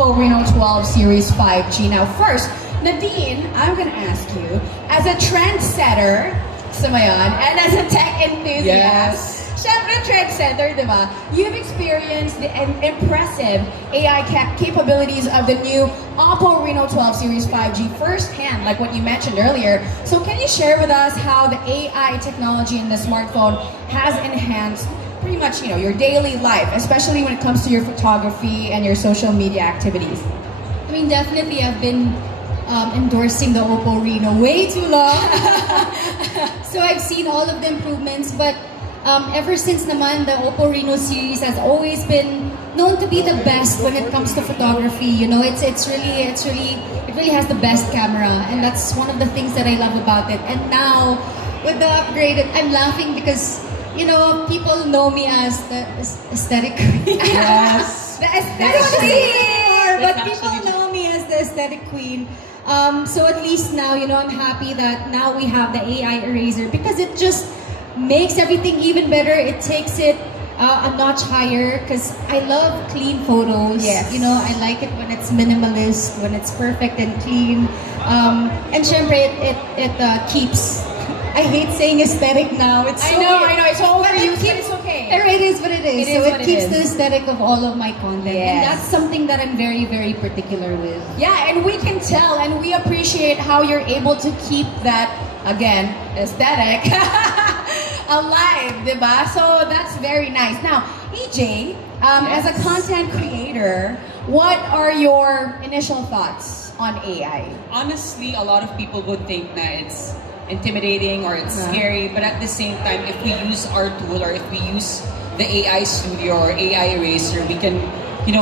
Oppo Reno 12 Series 5G. Now first, Nadine, I'm gonna ask you, as a trendsetter, and as a tech enthusiast, syempre trendsetter, di ba? You've experienced the impressive AI capabilities of the new Oppo Reno 12 Series 5G firsthand, like what you mentioned earlier. So can you share with us how the AI technology in the smartphone has enhanced pretty much, your daily life, especially when it comes to your photography and your social media activities? I mean, definitely I've been endorsing the Oppo Reno way too long. So I've seen all of the improvements, but ever since naman, the Oppo Reno series has always been known to be the best when it comes to photography. It really has the best camera, and that's one of the things that I love about it. And now, with the upgraded, I'm laughing because people know me as the aesthetic queen. Yes. The aesthetic queen! But people know me as the aesthetic queen. So at least now, I'm happy that now we have the AI eraser because it just makes everything even better. It takes it a notch higher because I love clean photos. Yes. I like it when it's minimalist, when it's perfect and clean. And syempre, it keeps... I hate saying aesthetic now. It's so I know, it's overused, but but it's okay. It is what it is. It keeps the aesthetic of all of my content. Yes. And that's something that I'm very, very particular with. Yeah, and we can tell and we appreciate how you're able to keep that, again, aesthetic alive, diba? So that's very nice. Now, EJ, as a content creator, what are your initial thoughts on AI? Honestly, a lot of people would think that it's intimidating or it's scary, but at the same time, if we use our tool or if we use the AI Studio or AI Eraser, we can,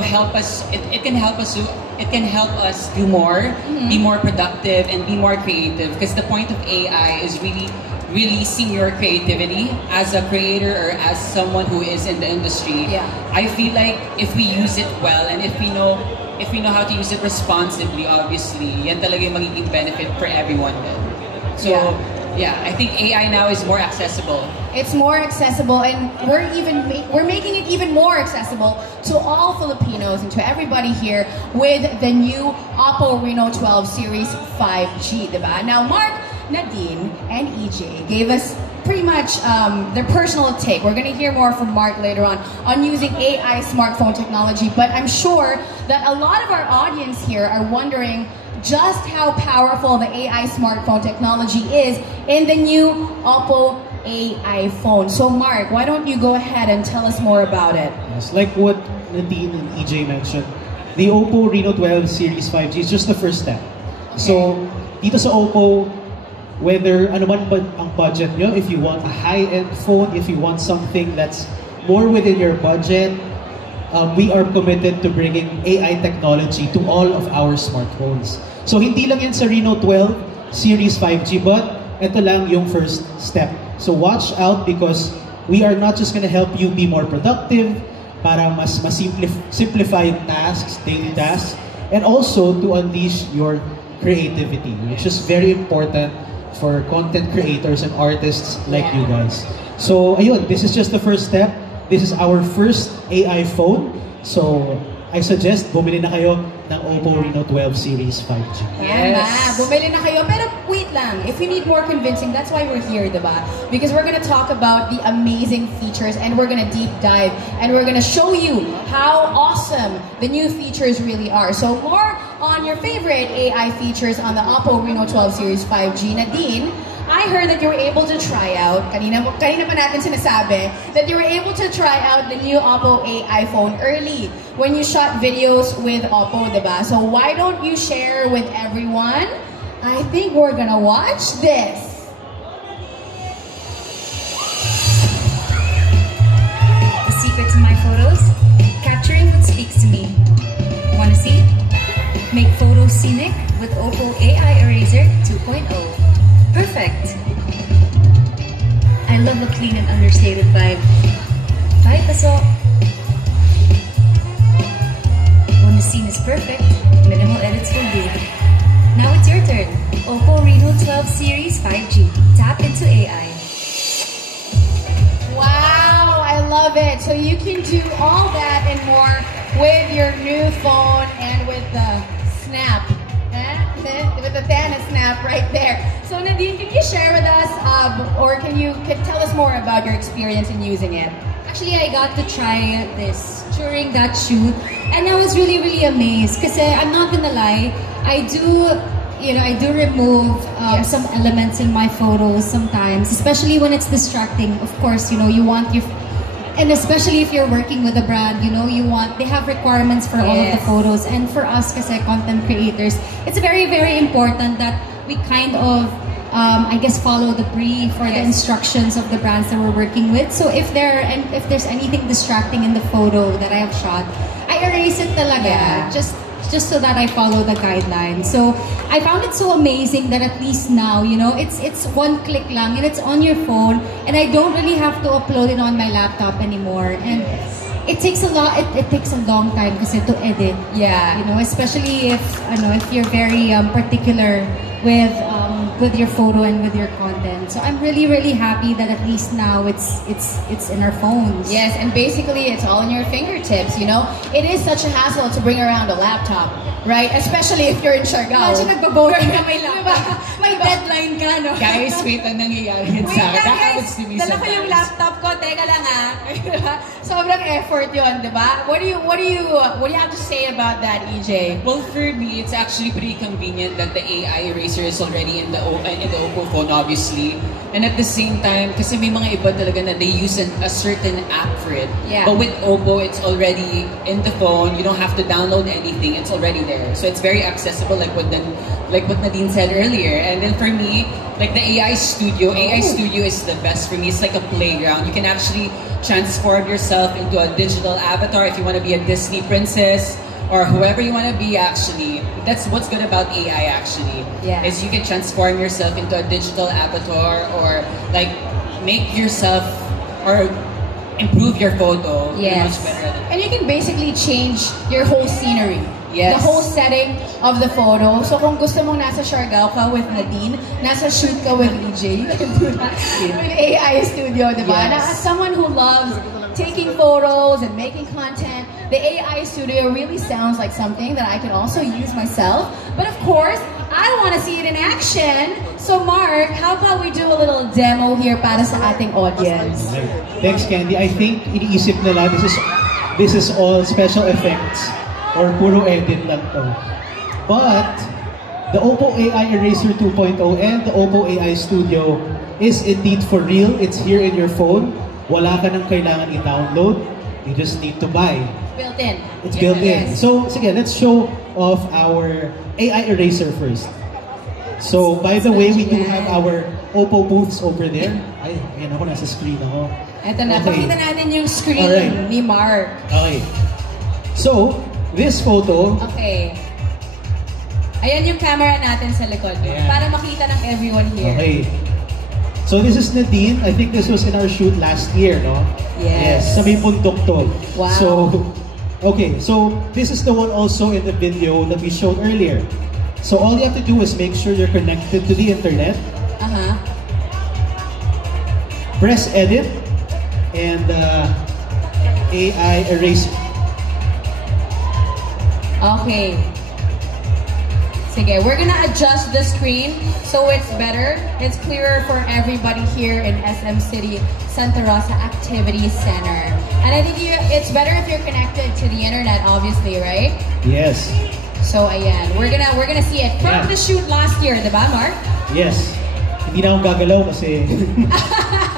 help us. It can help us do more, be more productive, and be more creative. Because the point of AI is really releasing your creativity as a creator or as someone who is in the industry. Yeah. I feel like if we use it well and if we know how to use it responsibly, obviously, yan talaga yung magiging benefit for everyone then. So, yeah, I think AI now is more accessible. It's more accessible, and we're making it even more accessible to all Filipinos and to everybody here with the new Oppo Reno 12 Series 5G, diba? Now, Mark, Nadine, and EJ gave us pretty much their personal take. We're going to hear more from Mark later on using AI smartphone technology, but I'm sure that a lot of our audience here are wondering just how powerful the AI smartphone technology is in the new Oppo AI phone. So Mark, why don't you go ahead and tell us more about it? Yes, like what Nadine and EJ mentioned, the Oppo Reno 12 Series 5G is just the first step. Okay. So, dito sa Oppo, whether ano man ang budget nyo, if you want a high-end phone, if you want something that's more within your budget, we are committed to bringing AI technology to all of our smartphones. So hindi lang yan sa Reno 12 Series 5G, but ito lang yung first step. So watch out because we are not just gonna help you be more productive, para mas simplify tasks, daily tasks, and also to unleash your creativity, which is very important for content creators and artists like you guys. So ayun, this is just the first step. This is our first AI phone. So I suggest bumili na kayo ng Oppo Reno 12 Series 5G. Yes. Bumili na kayo. Pero wait lang, if you need more convincing, that's why we're here, diba? Because we're gonna talk about the amazing features and we're gonna deep dive and we're gonna show you how awesome the new features really are. So more on your favorite AI features on the Oppo Reno 12 Series 5G. Nadine, I heard that you were able to try out, kanina pa natin sinasabi, that you were able to try out the new Oppo AI phone early when you shot videos with Oppo, diba? So why don't you share with everyone? I think we're gonna watch this. The secret to my photos? Capturing what speaks to me. Wanna see? Make photos scenic with Oppo AI Eraser 2.0. Perfect. I love a clean and understated vibe. Bye, Paso. When the scene is perfect, minimal edits will do. Now it's your turn. Oppo Reno 12 Series 5G. Tap into AI. Wow, I love it. So you can do all that and more with your new phone and with snap right there. So Nadine, can you share with us, or can tell us more about your experience in using it? Actually, I got to try this during that shoot, and I was really, really amazed. Because I'm not gonna lie, I do remove some elements in my photos sometimes, especially when it's distracting. Of course, you want your, and especially if you're working with a brand, they have requirements for all of the photos. And for us, kasi content creators, it's very, very important that we kind of follow the brief or the instructions of the brands that we're working with. So if there's anything distracting in the photo that I have shot, I erase it talaga, just so that I follow the guidelines. So I found it so amazing that at least now, it's one click lang and it's on your phone, and I don't really have to upload it on my laptop anymore. And it takes a lot. It takes a long time kasi to edit. Yeah. Especially if you're very particular with your photo and with your content. So I'm really, really happy that at least now it's in our phones. Yes, and basically it's all in your fingertips, It is such a hassle to bring around a laptop, right? Especially if you're in Siargao. Imagine nagbo-boarding ka may laptop. May deadline ka, no? Guys, wait, ang nangyayari yun sa akin. Nakakabot si Misa. Dala ko yung laptop ko, teka lang Sobrang effort yun, di ba? What do you have to say about that, EJ? Well, for me, it's actually pretty convenient that the AI eraser is already in the Oppo phone, obviously. And at the same time, kasi may mga iba talaga na they use a certain app for it. Yeah. But with Oppo, it's already in the phone. You don't have to download anything. It's already there. So it's very accessible, like what Nadine said earlier. And then for me, like the AI Studio is the best for me. It's like a playground. You can actually transform yourself into a digital avatar if you want to be a Disney princess or whoever you want to be. Actually, that's what's good about AI. Actually, is you can transform yourself into a digital avatar or like make yourself or improve your photo. Yes, much better. And you can basically change your whole scenery. Yes. The whole setting of the photo. So kung gusto mong nasa Siargao ka with Nadine, nasa shoot ka with EJ, you can do that with AI Studio, di ba? Yes. Now, as someone who loves taking photos and making content, the AI Studio really sounds like something that I can also use myself. But of course, I want to see it in action. So Mark, how about we do a little demo here para sa ating audience? Thanks, Candy. I think iniisip nila this is all special effects or puro edit lang to. But the Oppo AI Eraser 2.0 and the Oppo AI Studio is indeed for real. It's here in your phone. Wala ka nang kailangan i-download. You just need to buy. Built in. It's built in. So, sige, let's show off our AI Eraser first. So, by the way, we do have our Oppo booths over there. Ay, ayan ako, nasa screen ako. Ito na, pakita natin yung screen ni Mark. Okay. So, this photo. Okay. Ayan yung camera natin sa likod. Ayan. Para makita ng everyone here. Okay. So this is Nadine. I think this was in our shoot last year, no? Yes. Sa may bundok to. Wow. So, okay. So this is the one also in the video that we showed earlier. So all you have to do is make sure you're connected to the internet. Press edit and AI eraser. Okay. Sige, we're gonna adjust the screen so it's better. It's clearer for everybody here in SM City Santa Rosa Activity Center. And I think it's better if you're connected to the internet, obviously, right? Yes. So ayan, we're gonna see it from the shoot last year, diba, Mark? Yes. Hindi na akong gagalaw kasi.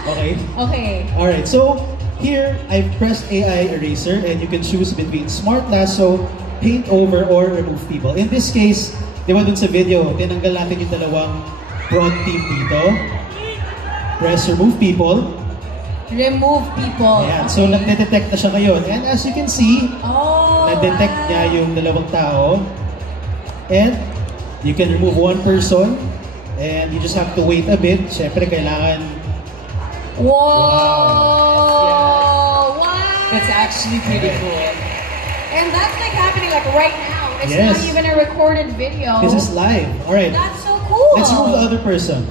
Okay. Okay. All right. So here I've pressed AI eraser, and you can choose between Smart Lasso, Paint Over, or Remove People. In this case, di ba dun sa video, tinanggal natin yung dalawang broad team dito. Press Remove People. Remove People. Ayan. So nagde-detect na siya ngayon. And as you can see, na-detect niya yung dalawang tao. And you can remove one person. And you just have to wait a bit. Siyempre, kailangan... Whoa! Wow! That's actually pretty cool. And that's like happening like right now. It's Yes. not even a recorded video. This is live. All right. That's so cool. Let's move the other person.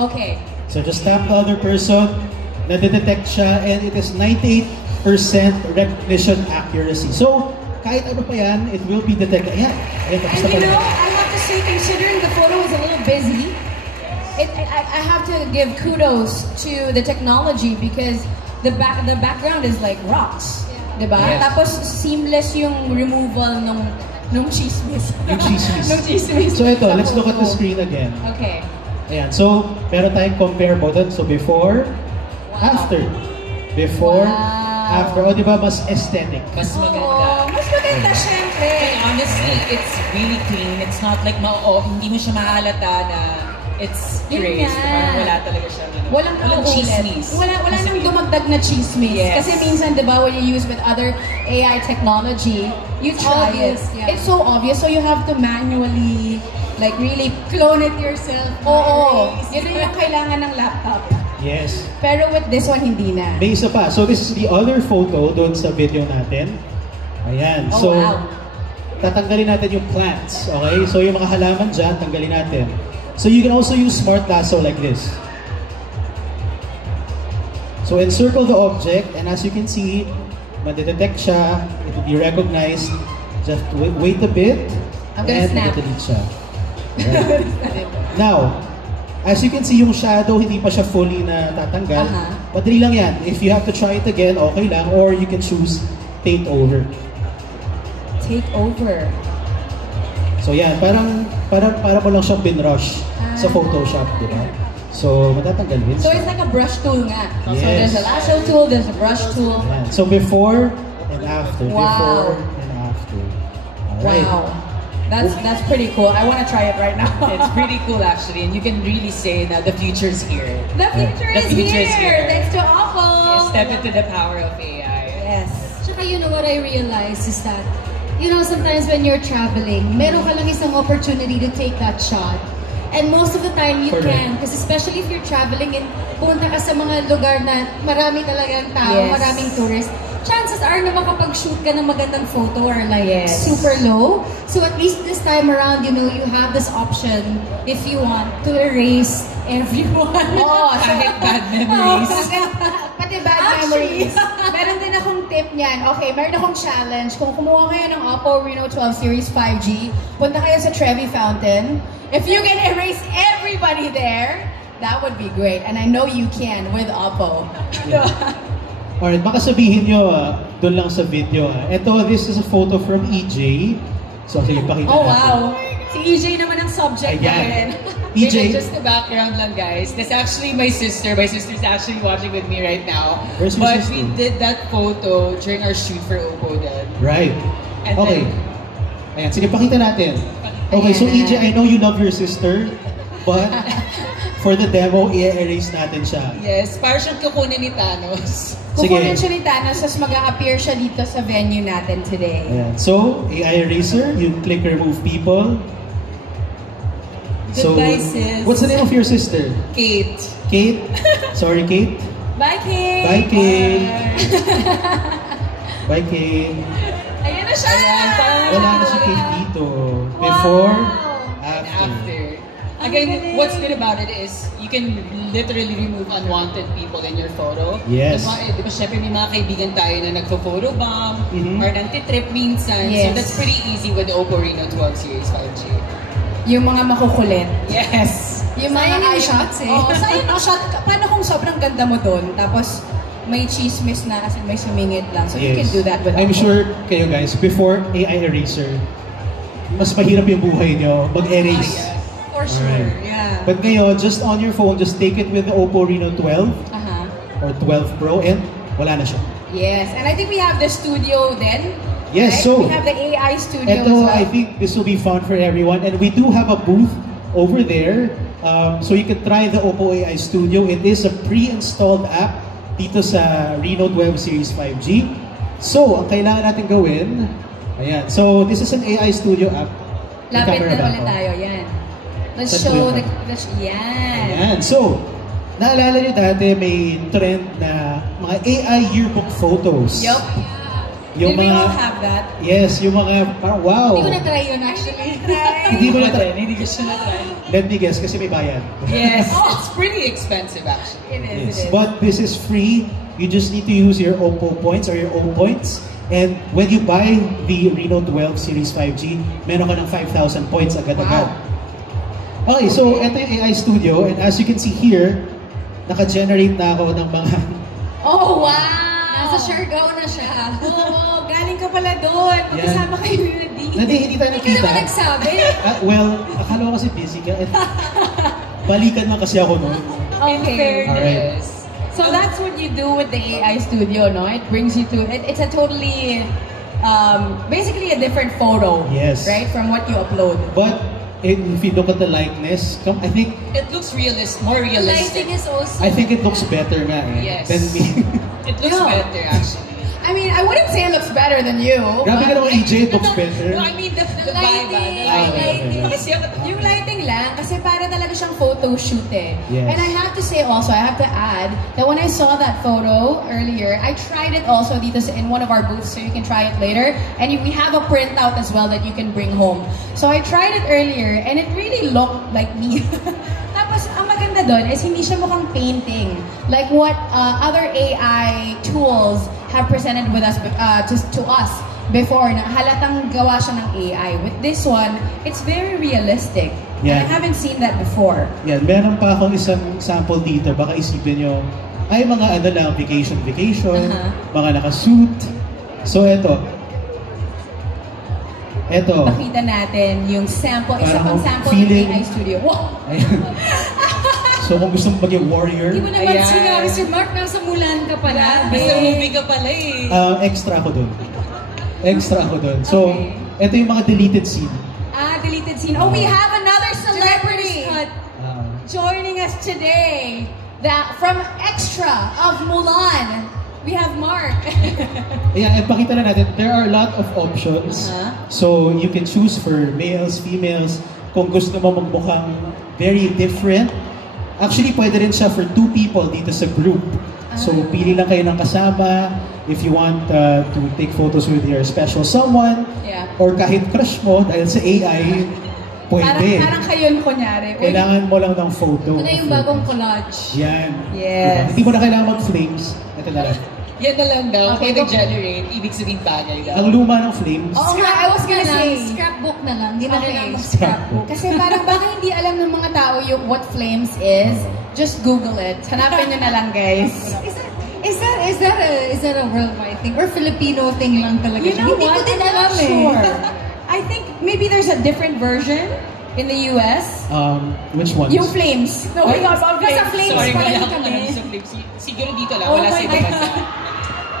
Okay. So just tap the other person, nadedetect siya, and it is 98% recognition accuracy. So, kahit ano pa yan, it will be detected. Ayan. Ayan, tapos And na pala. I love to see actually, considering the photo is a little busy, I have to give kudos to the technology because the background is like rocks, diba? Yes. Tapos seamless yung removal nung chismis. Yung chismis. Nung chismis. So ito, let's look at the Photo. screen again. Okay. Ayan, so meron tayong compare button. So before, after. Before, Wow. after. O diba, mas aesthetic. Mas maganda. Oh, mas maganda syempre. And honestly, it's really clean. It's not like hindi mo siya mahalata na it's Yun erased. nga. Parang wala talaga siya. Walang chismis. Wala nang dumagdag na chismis. Yes. Kasi minsan, di ba, when you use with other AI technology, you try obvious, it. yeah. It's so obvious, so you have to manually, like really Clone it yourself. Oo. Erase. Yun rin yung kailangan ng laptop. Yes. Pero with this one, hindi na. May isa pa. So this is the other photo doon sa video natin. Ayan. Oh, So, wow. tatanggalin natin yung plants. Okay? So yung mga halaman dyan, tanggalin natin. So you can also use Smart Lasso like this. So encircle the object, and as you can see, madedetect siya, it will be recognized. Just wait a bit, I'm gonna and snap. madedelete siya. Alright. Now, as you can see, yung shadow, hindi pa siya fully na tatanggal. Madali lang yan. If you have to try it again, okay lang. Or you can choose paint over. Take over. So yan, para mo lang siyang pinrush sa Photoshop, di ba? So, matatanggal din So siya. it's like a brush tool nga. So Yes. there's a lasso tool, there's a brush tool. Yan. So before and after. Wow. Before and after. Alright. Wow. That's pretty cool. I want to try it right now. It's pretty cool actually, and you can really say that the future's here. The future The is future is here. here. Thanks to Oppo. Step into the power of AI. Yes. Tsaka you know what I realized is that, you know, sometimes when you're traveling, meron ka lang isang opportunity to take that shot. And most of the time you Correct. can. Kasi especially if you're traveling and punta ka sa mga lugar na marami talagang tao, Yes. maraming tourists, chances are na makapag-shoot ka ng magandang photo or like Yes. super low. So at least this time around, you know, you have this option if you want to erase everyone. Oo, so Kahit bad memories. Pati bad Actually. memories. Meron din akong tip niyan. Okay, meron akong challenge. Kung kumuha kayo ng Oppo Reno 12 Series 5G, punta kayo sa Trevi Fountain. If you can erase everybody there, that would be great. And I know you can with Oppo. Alright, baka sabihin nyo, doon lang sa video. Ito, this is a photo from EJ. So, sige, pakita Oh, natin. wow. Si EJ naman ang subject Ayan. natin. Even EJ, just the background lang, guys. That's actually my sister. My sister's actually watching with me right now. Where's your But sister? we did that photo during our shoot for Oppo then. right. And Okay. Ayan, sige, pakita natin. Okay, so Ayan. EJ, I know you love your sister, but for the demo, i-erase natin siya. Yes, parang siyang kukunin ni Thanos. Kukunin siya ni Thanos, tapos mag-a-appear siya dito sa venue natin today. Ayan. So, AI eraser, you click remove people. Goodbye, sis. What's the name of your sister? Kate. Kate? Sorry, Kate. Bye, Kate! Bye, Kate. Bye, Kate. Ayan na siya! Ayan, parang Wala na si Kate dito. Before, And after. after. Again, what's good about it is you can literally remove unwanted people in your photo. Yes. Di ba, syempre may mga kaibigan tayo na nagpo-photo bomb Mhm. or nagtitrip minsan. Yes. So that's pretty easy with the Oppo Reno 12 Series 5G. Yung mga makukulit. Yes. Yung Sayang yung ayaw- shots eh. Oo, sayang yung shot. Paano kung sobrang ganda mo doon, tapos may chismis na kasi may sumingit lang. So you can do that with I'm Oppo. sure kayo guys, before AI eraser, mas mahirap yung buhay nyo mag-erase. Ah, For sure, Alright. yeah. But ngayon, just on your phone, just take it with the Oppo Reno 12 Aha. or 12 Pro and wala na siya. Yes, and I think we have the studio then. Yes, right? so we have the AI studio as ito, well. I think this will be fun for everyone. And we do have a booth over there. So you can try the Oppo AI Studio. It is a pre-installed app dito sa Reno 12 Series 5G. So, ang kailangan natin gawin, ayan. So, this is an AI Studio app. May Lapit camera na ba ulit ako? tayo, yan. Let's Saan show po the... yun? Yan. Ayan. So, naalala nyo dati may trend na mga AI yearbook photos. Yup. Yung Did we mga, all have that? yes, yung mga, parang wow. Hindi ko na-try yun actually. Hindi mo na Hindi ko siya na-try. Let me guess, kasi may bayad. Yes, it's pretty expensive actually. It is, Yes. it is. But this is free. You just need to use your Oppo points or your O points. And when you buy the Reno 12 Series 5G, meron ka ng 5,000 points agad-agad. Okay, so ito yung AI Studio, and as you can see here, naka-generate na ako ng mga... Oh, wow! Nasa Siargao na siya. Oo, galing ka pala doon. Magkasama kayo ni Nadine. Nadine, hindi tayo Hindi ka nakita. naman nagsabi. Well, akala ko kasi busy ka. Balikan lang kasi ako noon. Okay. Alright. So that's what you do with the AI Studio, no? It brings you to... it's a totally... basically a different photo. Yes. Right? From what you upload. But if you look at the likeness, I think It looks more realistic. Lighting is also... I think it looks better nga Yes. than me. It looks Yeah. better actually. I mean, I wouldn't say it looks better than you. Grabe ka but- naman, EJ, it looks better. No, I mean the vibe. lighting, lighting. Kasi Yung lighting lang, kasi para talaga siyang photo shoot eh. Yes. And I have to say also, I have to add, that when I saw that photo earlier, I tried it also dito in one of our booths, so you can try it later. And we have a printout as well that you can bring home. So I tried it earlier, and it really looked like me. Tapos, ang maganda doon is hindi siya mukhang painting. Like what other AI tools have presented with us, to us before, na halatang gawa siya ng AI. With this one, it's very realistic. Yeah. And I haven't seen that before. Yan, meron pa akong isang sample dito. Baka isipin nyo, ay mga ano lang, vacation, mga naka-suit. So eto. Pakita natin yung sample, isa Parang pang sample feeling- ng AI Studio. Wow! Ayan. So kung gusto mo maging warrior, Hindi mo naman Ayan. sinabi, Sir Mark, nasa Mulan ka pala. Basta movie ka pala eh. extra ako dun. Extra ako dun. So, eto yung mga deleted scene. Deleted scene. Oh, we have another celebrity Ah, joining us today. That from Extra of Mulan, we have Mark. Ayan, and pakita na natin, there are a lot of options. So, you can choose for males, females. Kung gusto mo magmukhang very different. Actually, pwede rin siya for 2 people dito sa group. So, pili lang kayo ng kasama. If you want to take photos with your special someone. Yeah. Or kahit crush mo, dahil sa AI, pwede. Parang kayo kunyari. Kailangan mo lang ng photo. Ito na yung bagong collage. Yan. Yes. Diba? Hindi mo na kailangan mag-flames. Ito na lang. Yan na lang daw. Okay, Pwede generate. Ibig sabihin bagay daw. Ang luma ng flames. Oo nga, I was gonna na lang, say. scrapbook na lang. Hindi na Okay. kailangan mag-scrapbook. Kasi parang baka hindi alam ng mga tao yung what flames is. Just Google it. Hanapin nyo na lang, guys. Is that a worldwide thing? Or Filipino thing lang talaga You siya? know Hindi what? ko din I'm alam not eh. sure. I think maybe there's a different version in the US. Which ones? Yung flames. No, we got about Nasa flames. flames Sorry, pa wala rin akong kami. alam sa flips. Siguro dito lang. Oh Wala my sa ibang bansa.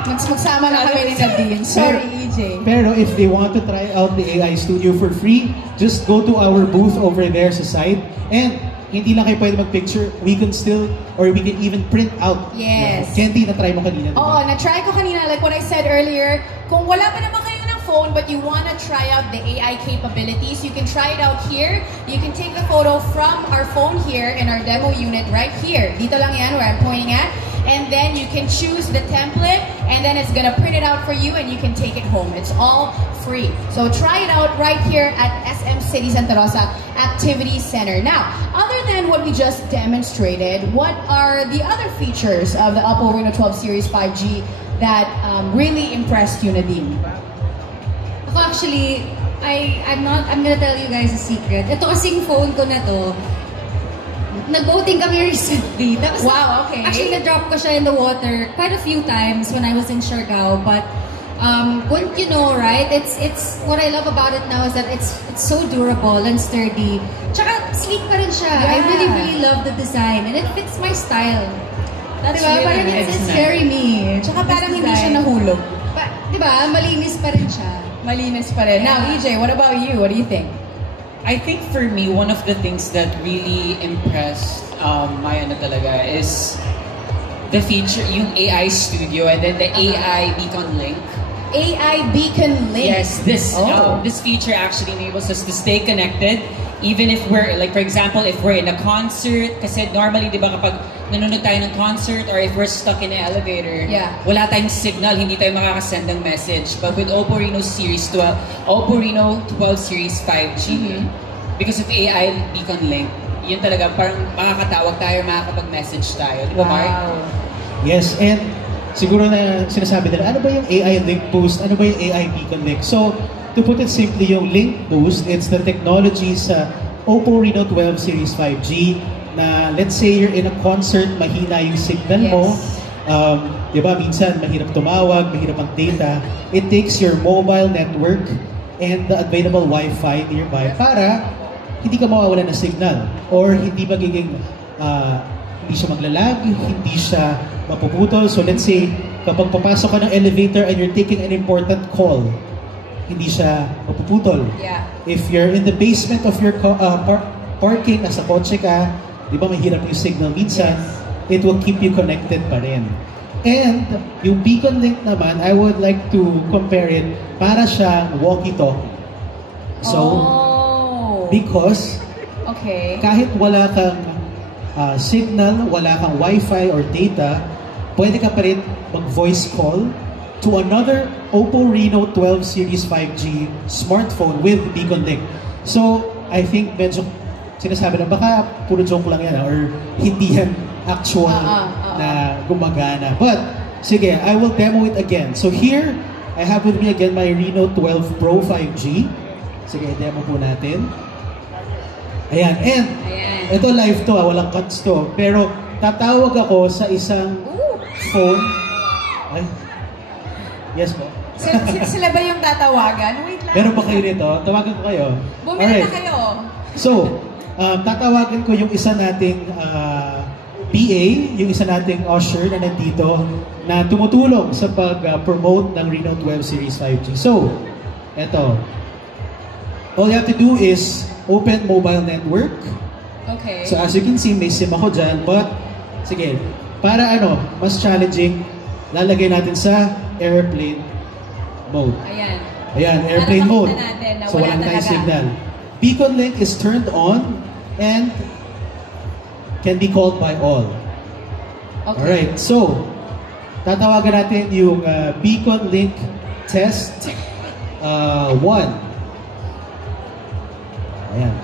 Magsama na kami ni Nadine. Sorry, EJ. Pero if they want to try out the AI Studio for free, just go to our booth over there sa side. And hindi lang kayo pwede mag-picture, we can still, or we can even print out. Yes. Candy, na-try mo kanina. diba? Oo, na-try ko kanina, like what I said earlier, kung wala pa naman kayo ng phone but you wanna try out the AI capabilities, you can try it out here. You can take the photo from our phone here in our demo unit right here. Dito lang yan where I'm pointing at. And then you can choose the template and then it's gonna print it out for you and you can take it home. It's all free. So try it out right here at SM City Santa Rosa Activity Center. Now, other than what we just demonstrated, what are the other features of the Oppo Reno 12 Series 5G that really impressed you, Nadine? Ako actually, I'm gonna tell you guys a secret. Ito kasing phone ko na to, nag-boating kami recently. Tapos Wow, okay. Actually, na-drop ko siya in the water quite a few times when I was in Siargao. But, wouldn't you know, right? It's what I love about it now is that it's so durable and sturdy. Tsaka, sleek pa rin siya. I Yeah. really love the design. And it fits my style. That's Diba? really Parang nice. it's very me. Tsaka This parang hindi design. siya nahulog. Diba? Malinis pa rin siya. Malinis pa rin. Now, EJ, what about you? What do you think? I think for me, one of the things that really impressed my ano talaga is the feature, yung AI Studio and then the AI Beacon Link. AI Beacon Link. Yes, this Oh. this feature actually enables us to stay connected even if we're, like for example, if we're in a concert, kasi normally, di ba kapag nanonood tayo ng concert or if we're stuck in an elevator, Yeah. wala tayong signal, hindi tayo makakasend ng message. But with Oppo Reno Series 12, Oppo Reno 12 Series 5G, because of AI Beacon Link, yun talaga, parang makakatawag tayo, makakapag-message tayo. Di ba, Mark? Wow. Yes, and siguro na sinasabi nila, ano ba yung AI link boost? Ano ba yung AI beacon link? So, to put it simply, yung link boost, it's the technology sa Oppo Reno 12 Series 5G na let's say you're in a concert, mahina yung signal mo. Di ba, minsan mahirap tumawag, mahirap ang data. It takes your mobile network and the available Wi-Fi nearby para hindi ka mawawala ng signal or hindi magiging hindi siya maglalag, hindi siya mapuputol. So let's say, kapag papasok ka ng elevator and you're taking an important call, hindi siya mapuputol. Yeah. If you're in the basement of your parking, nasa kotse ka, di ba mahirap yung signal minsan, it will keep you connected pa rin. And yung beacon link naman, I would like to compare it para siyang walkie-talkie. So, because okay, kahit wala kang signal, wala kang Wi-Fi or data, pwede ka pa rin mag-voice call to another Oppo Reno 12 Series 5G smartphone with beacon link. So, I think medyo sinasabi na baka puro joke lang yan or hindi yan actual na gumagana. But, sige, I will demo it again. So here, I have with me again my Reno 12 Pro 5G. Sige, demo po natin. Ayan, and ito live to, walang cuts to. Pero tatawag ako sa isang phone. Ay, yes po. Sila ba yung tatawagan? Wait lang. Meron ba kayo nito? Tawagan ko kayo. Bumili na kayo. So, tatawagan ko yung isa nating PA, yung isa nating usher na nandito na tumutulong sa pag-promote ng Reno 12 Series 5G. So, eto. All you have to do is open mobile network. Okay. So as you can see, may SIM ako dyan. But, sige, para mas challenging, lalagay natin sa airplane mode. Ayan. Ayan, airplane mode. Natin na So wala walang tayong talaga. signal. Beacon link is turned on and can be called by all. Okay. Alright, so tatawagan natin yung beacon link test 1. Ayan.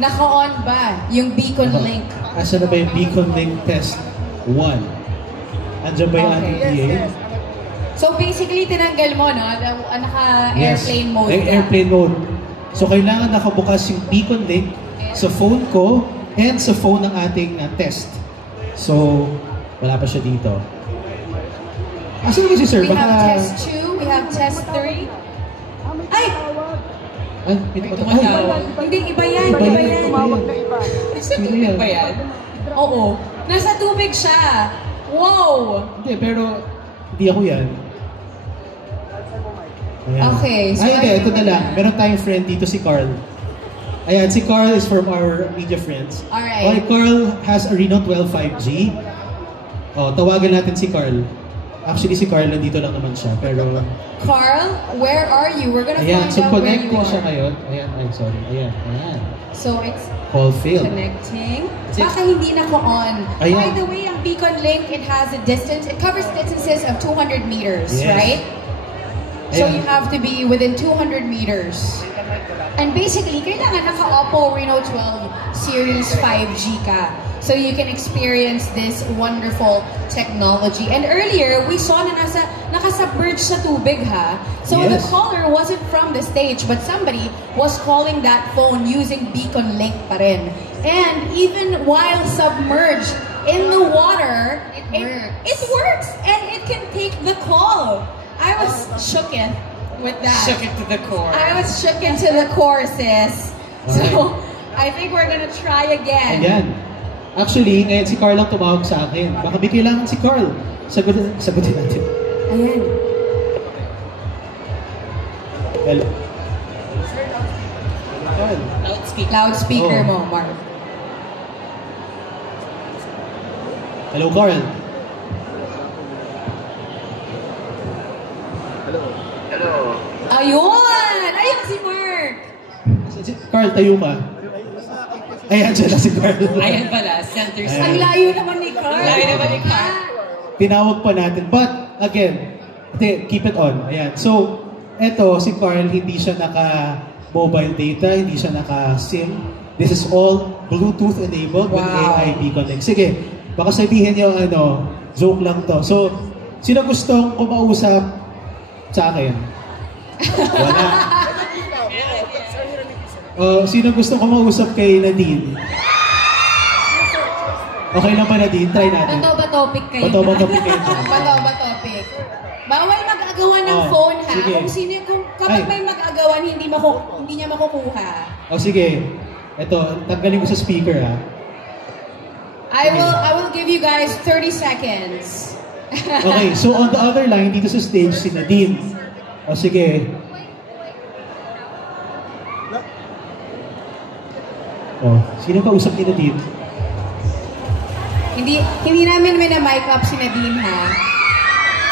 Naka-on ba yung beacon link? Asa na ba yung beacon link test 1? Andiyan ba yung ating PA? So basically, tinanggal mo, no? Naka-airplane mode. Like airplane mode. So kailangan nakabukas yung beacon link sa phone ko and sa phone ng ating test. So, wala pa siya dito. Asan ba si sir? We have test 2, we have test 3. Ay! Ay, hindi ko Hindi, iba yan. Iba yan. Sa tubig ba yan? Oo. Nasa tubig siya. Wow! Hindi, pero hindi ako yan. Ayan. Okay, so Ay, hindi, ito na lang. Meron tayong friend dito, si Carl. Ayan, si Carl is from our media friends. Alright. Okay, Carl has a Reno 12 5G. Oh, tawagan natin si Carl. Actually, si Carl nandito lang naman siya, pero... Carl, where are you? We're gonna Ayan, find so out where you connecting siya are. ngayon. Ayan, ay, sorry. Ayan, ayan. So it's Call failed. connecting. Baka hindi naka-on. Ayan. By the way, ang beacon link, it has a distance. It covers distances of 200 meters, Yes. right? So Ayan. you have to be within 200 meters. And basically, kailangan naka-Oppo Reno 12 Series 5G ka. So you can experience this wonderful technology. And earlier, we saw na nakasubmerged sa tubig, ha? So the Yes. caller wasn't from the stage, but somebody was calling that phone using beacon link pa rin. And even while submerged in the water, it works. And it can take the call. I was shooken with that. Shook it to the core. I was shooken to the core, sis. So, I think we're gonna try again. Ayan. Actually, ngayon si Carl ang tumawag sa akin. Baka may kailangan si Carl. Sagutin natin. Ayan. Hello. Carl. Loudspeaker Oh. mo, Mark. Hello, Carl. Ayun! Ayun si Mark! Carl, tayo ka. Ayan, siya na si Carl. Ayan pala, center Ayan. Ang layo naman ni Carl. Layo naman ni Carl. Tinawag pa natin. But, again, keep it on. Ayan. So, eto, si Carl, hindi siya naka-mobile data, hindi siya naka-SIM. This is all Bluetooth enabled with Wow. AI beacon link. Sige, baka sabihin niyo, joke lang to. So, Sino gustong kumausap sa akin? Wala. Sino gustong kumausap kay Nadine? Okay lang ba, Nadine? Try natin. Bato ba topic kayo? Bato ba topic kayo dyan? Bato ba topic? Bawal mag-agawan ng phone, ha? Sige. Kapag may mag-agawan, hindi niya makukuha. Sige. Ito, tanggalin ko sa speaker, ha? I will give you guys 30 seconds. Okay, so on the other line, dito sa stage, si Nadine. Sige. Sino kausap ni Nadine? Hindi namin mic up si Nadine, ha?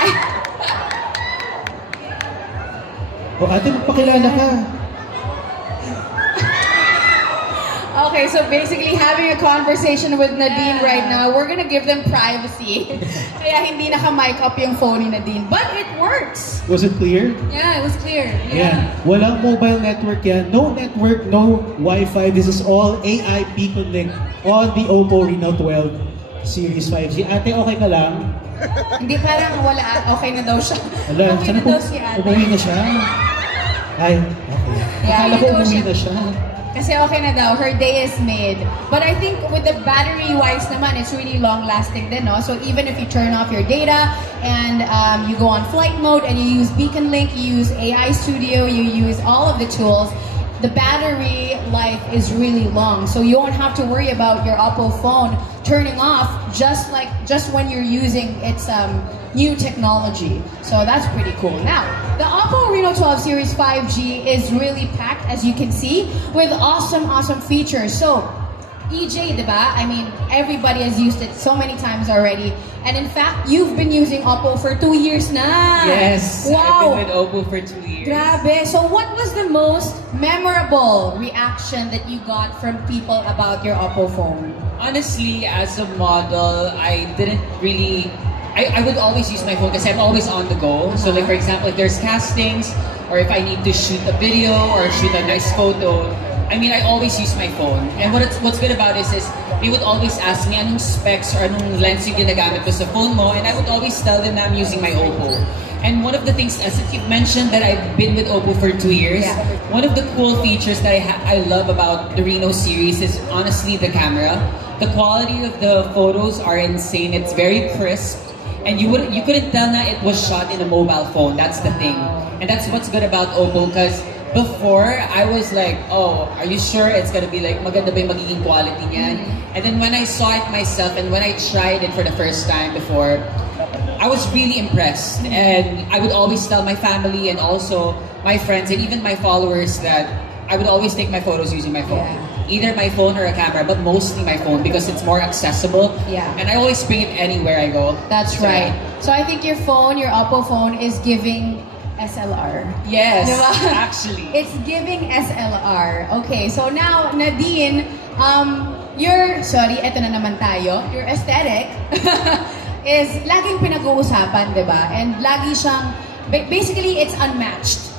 Ay. Ate, magpakilala ka. Okay, so basically having a conversation with Nadine right now, we're gonna give them privacy. Kaya hindi naka-mic up yung phone ni Nadine. But it works! Was it clear? Yeah, it was clear. Yeah. Walang mobile network yan. No network, no Wi-Fi. This is all AI beacon link on the Oppo Reno 12 Series 5G. Ate, okay ka lang? Hindi, parang wala. Okay na daw siya. Ala, Okay sana na po, daw si ate. umuwi na siya. Ay, okay. Yeah, Akala ko hindi daw umuwi siya. na siya. Kasi okay na daw, her day is made. But I think with the battery-wise naman, it's really long-lasting din, no? So even if you turn off your data and you go on flight mode and you use Beacon Link, you use AI Studio, you use all of the tools, the battery life is really long. So you won't have to worry about your Oppo phone turning off just when you're using its new technology. So that's pretty cool. Now, the Oppo Reno 12 Series 5G is really packed, as you can see, with awesome features. So, EJ, diba? I mean, everybody has used it so many times already. And in fact, you've been using Oppo for 2 years na. Yes, Wow. I've been with Oppo for 2 years. Grabe. So what was the most memorable reaction that you got from people about your Oppo phone? Honestly, as a model, I didn't really... I would always use my phone because I'm always on the go. So like for example, if there's castings or if I need to shoot a video or shoot a nice photo, I mean, I always use my phone. And what's good about this is they would always ask me anong specs or anong lens yung ginagamit ko sa phone mo, and I would always tell them that I'm using my Oppo. And one of the things, as you've mentioned, that I've been with Oppo for 2 years, Yeah. one of the cool features that I love about the Reno series is honestly the camera. The quality of the photos are insane. It's very crisp. And you couldn't tell na it was shot in a mobile phone. That's the thing. And that's what's good about Oppo, because before, I was like, oh, are you sure it's gonna be like, maganda ba yung magiging quality niyan? And then when I saw it myself and when I tried it for the first time before, I was really impressed. And I would always tell my family and also my friends and even my followers that I would always take my photos using my phone. Yeah. Either my phone or a camera, but mostly my phone because it's more accessible. Yeah. And I always bring it anywhere I go. That's So, right. So I think your phone, your Oppo phone, is giving SLR. Yes, Diba? actually. It's giving SLR. Okay, so now, Nadine, eto na naman tayo, your aesthetic is laging pinag-uusapan, diba? And lagi siyang, basically, it's unmatched.